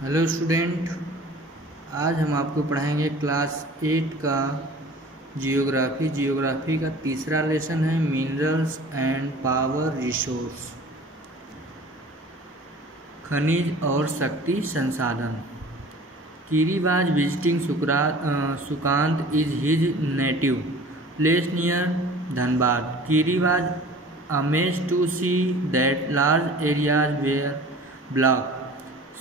Hello student, आज हम आपको पढ़ाएंगे क्लास 8 का जियोग्राफी का तीसरा लेसन है मिनरल्स एंड पावर रिसोर्स, खनिज और शक्ति संसाधन। Kiri was visiting Sukant is his native place near Dhanbad. Kiri was amazed to see that large areas were black.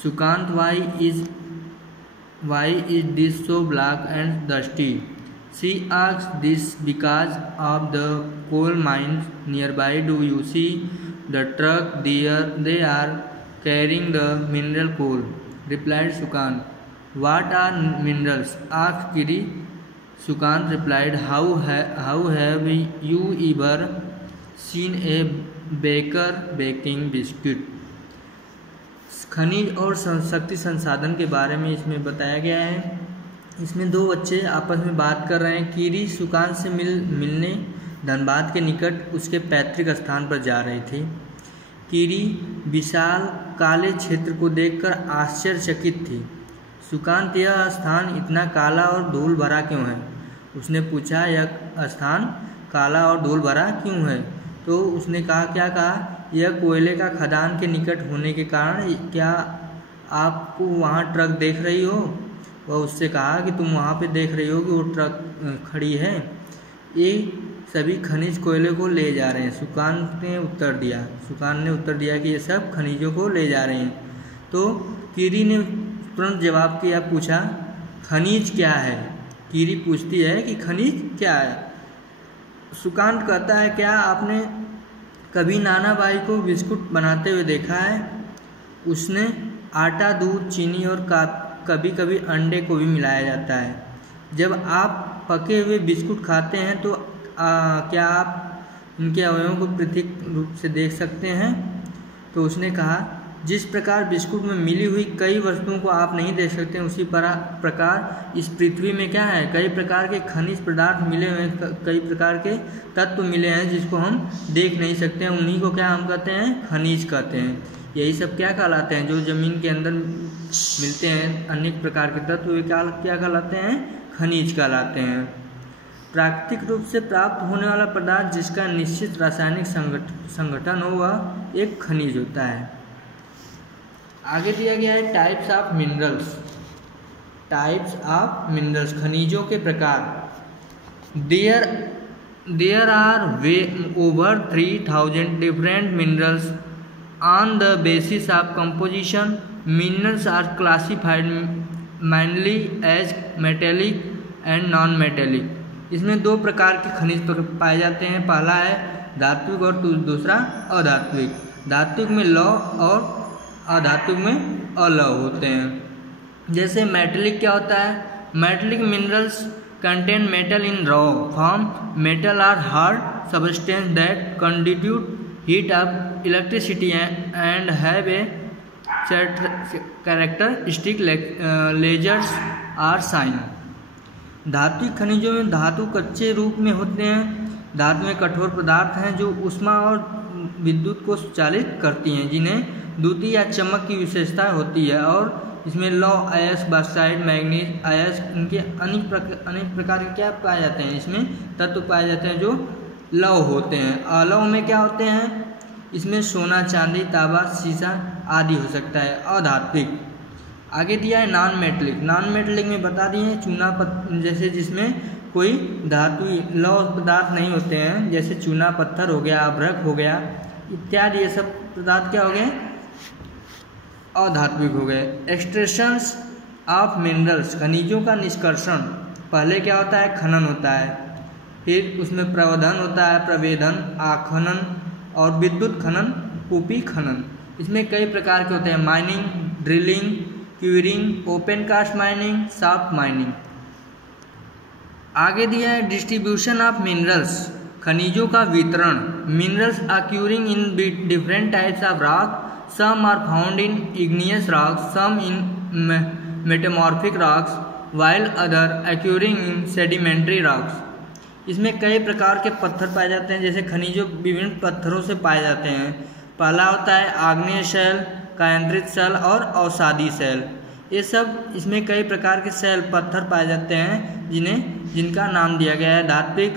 Sukant, why is this so black and dusty? She asked this because of the coal mines nearby. Do you see the truck there? They are carrying the mineral coal, replied Sukant. What are minerals? asked Kiri. Sukant replied, How have you ever seen a baker baking biscuit? खनिज और शक्ति संसाधन के बारे में बताया गया है। इसमें दो बच्चे आपस में बात कर रहे हैं। कीरी सुकांत से मिलने धनबाद के निकट उसके पैतृक स्थान पर जा रही थी। कीरी विशाल काले क्षेत्र को देखकर आश्चर्यचकित थी। सुकांत, यह स्थान इतना काला और धूल भरा क्यों है? उसने पूछा, यह स्थान काला और धूल भरा क्यों है? तो उसने क्या कहा, यह कोयले का खदान के निकट होने के कारण। क्या आपको वहाँ ट्रक देख रही हो? वह उससे कहा कि तुम वहाँ पे देख रही हो कि वो ट्रक खड़ी है, ये सभी खनिज कोयले को ले जा रहे हैं। सुकांत ने उत्तर दिया कि ये सब खनिजों को ले जा रहे हैं। तो कीरी ने तुरंत जवाब किया, पूछा खनिज क्या है? कीरी पूछती है कि खनिज क्या है? सुकांत कहता है, क्या आपने कभी नाना बाई को बिस्कुट बनाते हुए देखा है? उसने आटा, दूध, चीनी और कभी कभी अंडे को भी मिलाया जाता है। जब आप पके हुए बिस्कुट खाते हैं तो क्या आप उनके अवयवों को पृथक रूप से देख सकते हैं? तो उसने कहा, जिस प्रकार बिस्कुट में मिली हुई कई वस्तुओं को आप नहीं देख सकते, उसी प्रकार इस पृथ्वी में क्या है, कई प्रकार के खनिज पदार्थ मिले हुए हैं, कई प्रकार के तत्व मिले हैं जिसको हम देख नहीं सकते हैं। उन्हीं को क्या हम कहते हैं? खनिज कहते हैं। यही सब क्या कहलाते हैं? जो जमीन के अंदर मिलते हैं अनेक प्रकार के तत्व, वे क्या कहलाते हैं? खनिज कहलाते हैं। प्राकृतिक रूप से प्राप्त होने वाला पदार्थ जिसका निश्चित रासायनिक संगठन हो, वह एक खनिज होता है। आगे दिया गया है टाइप्स ऑफ मिनरल्स, खनिजों के प्रकार। There are over 3000 different minerals on the basis of composition. Minerals are classified mainly as metallic and non metallic. इसमें दो प्रकार के खनिज पाए जाते हैं। पहला है धात्विक और दूसरा अधात्विक। धात्विक में लौह और अधात्विक में अलौह होते हैं। जैसे मेटेलिक क्या होता है? Metallic minerals contain metal in raw form. Metal are hard substance that contribute heat of electricity and have a characteristic lasers are shine. धात्विक खनिजों में धातु कच्चे रूप में होते हैं। धातु में कठोर पदार्थ हैं जो ऊष्मा और विद्युत को संचालित करती हैं, जिन्हें द्युति या चमक की विशेषता होती है। और इसमें लौह, अयस्क, बॉक्साइट, मैग्नीज, अयस्क, इनके अनेक प्रकार के क्या पाए जाते हैं? इसमें तत्व पाए जाते हैं जो लौह होते हैं। अलौह में क्या होते हैं? इसमें सोना, चांदी, तांबा, शीशा आदि हो सकता है। अधात्विक आगे दिया है नॉन मेटेलिक में बता दिए चूना जैसे जिसमें कोई धातु लौह पदार्थ नहीं होते हैं, जैसे चूना पत्थर हो गया, अभ्रक हो गया इत्यादि। ये सब पदार्थ क्या हो गए? अधात्विक हो गए। एक्सट्रैक्शंस ऑफ मिनरल्स, खनिजों का निष्कर्षण। पहले क्या होता है? खनन होता है, फिर उसमें प्रवर्धन होता है, प्रवेदन, आखनन और विद्युत खनन, कूपी खनन। इसमें कई प्रकार के होते हैं, mining, drilling, quarrying, open cast mining, shaft mining. आगे दिया है डिस्ट्रीब्यूशन ऑफ मिनरल्स, खनिजों का वितरण। Minerals occurring in different types of rock. Some are found in igneous rocks, some in metamorphic rocks, while other occurring in sedimentary rocks. इसमें कई प्रकार के पत्थर पाए जाते हैं, जैसे खनिजों विभिन्न पत्थरों से पाए जाते हैं। पहला होता है आग्नेय शैल, कायंत्रित शैल और अवसादी शैल। ये सब इसमें कई प्रकार के शैल पत्थर पाए जाते हैं जिनका नाम दिया गया है। धात्विक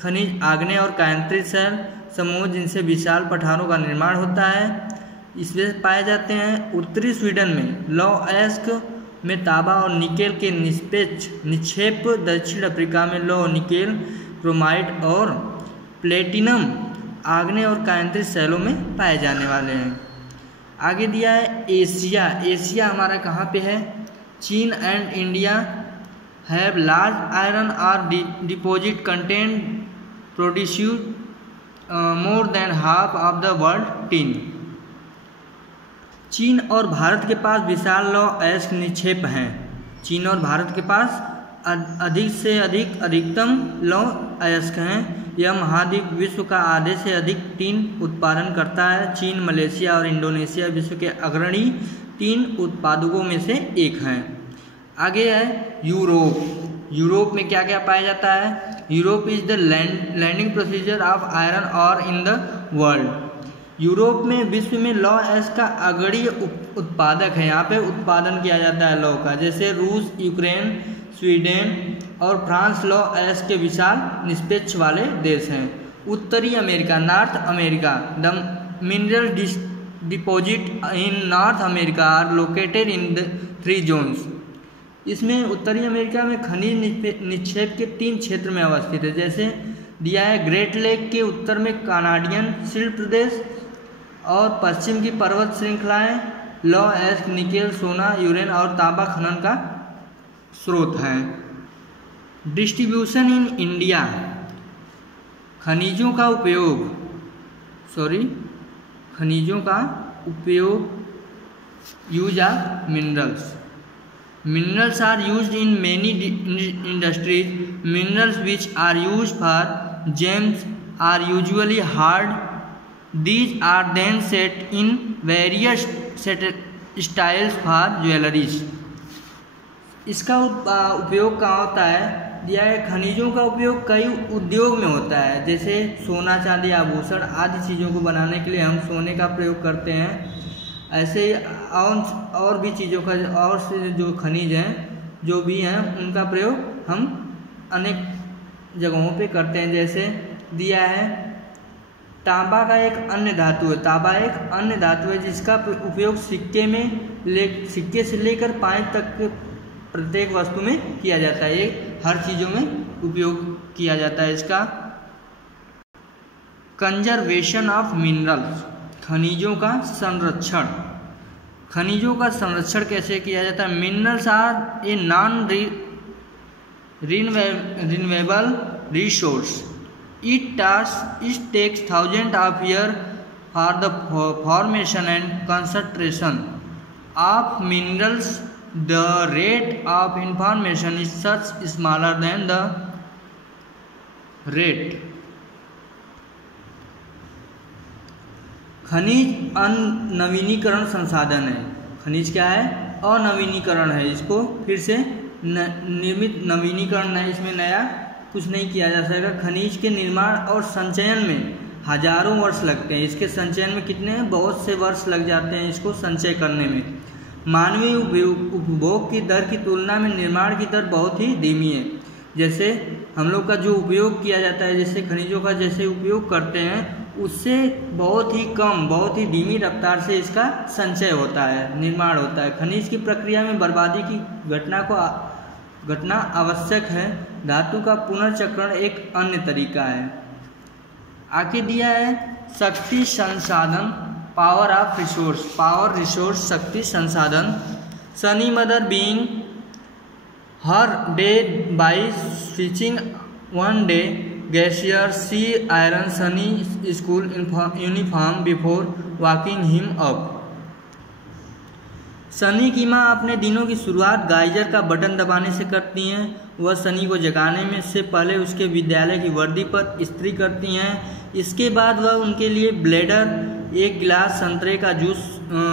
खनिज, आग्नेय और कायांतरित शैल समूह जिनसे विशाल पठारों का निर्माण होता है, इसमें पाए जाते हैं। उत्तरी स्वीडन में लौह में तांबा और निकेल के निष्पेक्ष निक्षेप, दक्षिण अफ्रीका में लौह, निकेल, क्रोमाइट और प्लेटिनम आग्नेय और कायांतरित शैलों में पाए जाने वाले हैं। आगे दिया है एशिया। एशिया हमारा कहाँ पे है? चीन and India have large iron ore deposit content produced more than half of the world tin. चीन और भारत के पास विशाल लौह अयस्क निक्षेप हैं। चीन और भारत के पास अधिक से अधिकतम लौह अयस्क हैं। यह महाद्वीप विश्व का आधे से अधिक टीन उत्पादन करता है। चीन, मलेशिया और इंडोनेशिया विश्व के अग्रणी टीन उत्पादकों में से एक हैं। आगे है यूरोप। यूरोप में क्या क्या पाया जाता है? Europe is the landing procedure of iron और इन द वर्ल्ड। यूरोप में विश्व में लौह अयस्क का अग्रणी उत्पादक है। यहाँ पे उत्पादन किया जाता है लौह का। जैसे रूस, यूक्रेन, स्वीडन और फ्रांस लौह अयस्क के विशाल निष्पेक्ष वाले देश हैं। उत्तरी America, north America, the mineral deposit in north America are located in the 3 zones. इसमें उत्तरी अमेरिका में खनिज निक्षेप के 3 क्षेत्र में अवस्थित है। जैसे दिया है ग्रेट लेक के उत्तर में कानाडियन शिल्प प्रदेश और पश्चिम की पर्वत श्रृंखलाएं लौह अयस्क, निकेल, सोना, यूरेन और तांबा खनन का स्रोत हैं। Distribution in India. खनिजों का उपयोग use of minerals. Minerals are used in many industries. Minerals which are used for gems are usually hard. These are then set in various styles for jewelry. इसका उपयोग कहाँ होता है? दिया है खनिजों का उपयोग कई उद्योग में होता है। जैसे सोना, चांदी, आभूषण आदि चीज़ों को बनाने के लिए हम सोने का प्रयोग करते हैं। ऐसे और भी चीज़ों का और से जो खनिज हैं जो भी हैं उनका प्रयोग हम अनेक जगहों पे करते हैं। जैसे दिया है तांबा का एक अन्य धातु है। तांबा एक अन्य धातु है जिसका उपयोग सिक्के से लेकर पानी तक के प्रत्येक वस्तु में किया जाता है। ये हर चीज़ों में उपयोग किया जाता है इसका। Conservation of minerals. खनिजों का संरक्षण। खनिजों का संरक्षण कैसे किया जाता है? Minerals are a non renewable resource. It takes thousand of year for the formation and concentration of minerals. The rate of information is such smaller than the rate. खनिज अनवीनीकरण संसाधन है। खनिज क्या है? अनवीनीकरण है। इसको फिर से निर्मित नवीनीकरण है, इसमें नया कुछ नहीं किया जा सकेगा। खनिज के निर्माण और संचयन में हजारों वर्ष लगते हैं। इसके संचयन में कितने बहुत से वर्ष लग जाते हैं इसको संचय करने में। मानवीय उपभोग की दर की तुलना में निर्माण की दर बहुत ही धीमी है। जैसे हम लोग का जो उपयोग किया जाता है, जैसे खनिजों का जैसे उपयोग करते हैं उससे बहुत ही कम, बहुत ही धीमी रफ्तार से इसका संचय होता है, निर्माण होता है। खनिज की प्रक्रिया में बर्बादी की घटना आवश्यक है। धातु का पुनर्चक्रण एक अन्य तरीका है। आगे दिया है शक्ति संसाधन, power of resource. Power resource शक्ति संसाधन। Sunny mother being her day by switching one day Glacier, see iron Sunny school uniform before walking him up. Sunny की माँ अपने दिनों की शुरुआत गाइजर का बटन दबाने से करती हैं। वह सनी को जगाने में से पहले उसके विद्यालय की वर्दी पर इस्त्री करती हैं। इसके बाद वह उनके लिए ब्लेडर, एक गिलास संतरे का जूस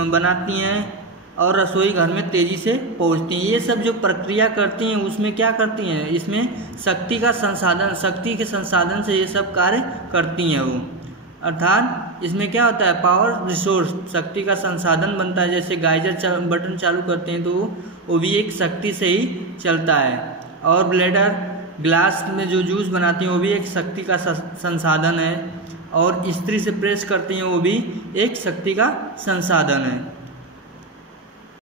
बनाती हैं और रसोई घर में तेज़ी से पहुंचती हैं। ये सब जो प्रक्रिया करती हैं उसमें क्या करती हैं? इसमें शक्ति के संसाधन से ये सब कार्य करती हैं वो। अर्थात इसमें क्या होता है, पावर रिसोर्स, शक्ति का संसाधन बनता है। जैसे गाइजर बटन चालू करते हैं तो वो भी एक शक्ति से ही चलता है। और ब्लेडर ग्लास में जो जूस बनाती हैं वो भी एक शक्ति का संसाधन है। और इस्त्री से प्रेस करती हैं वो भी एक शक्ति का संसाधन है।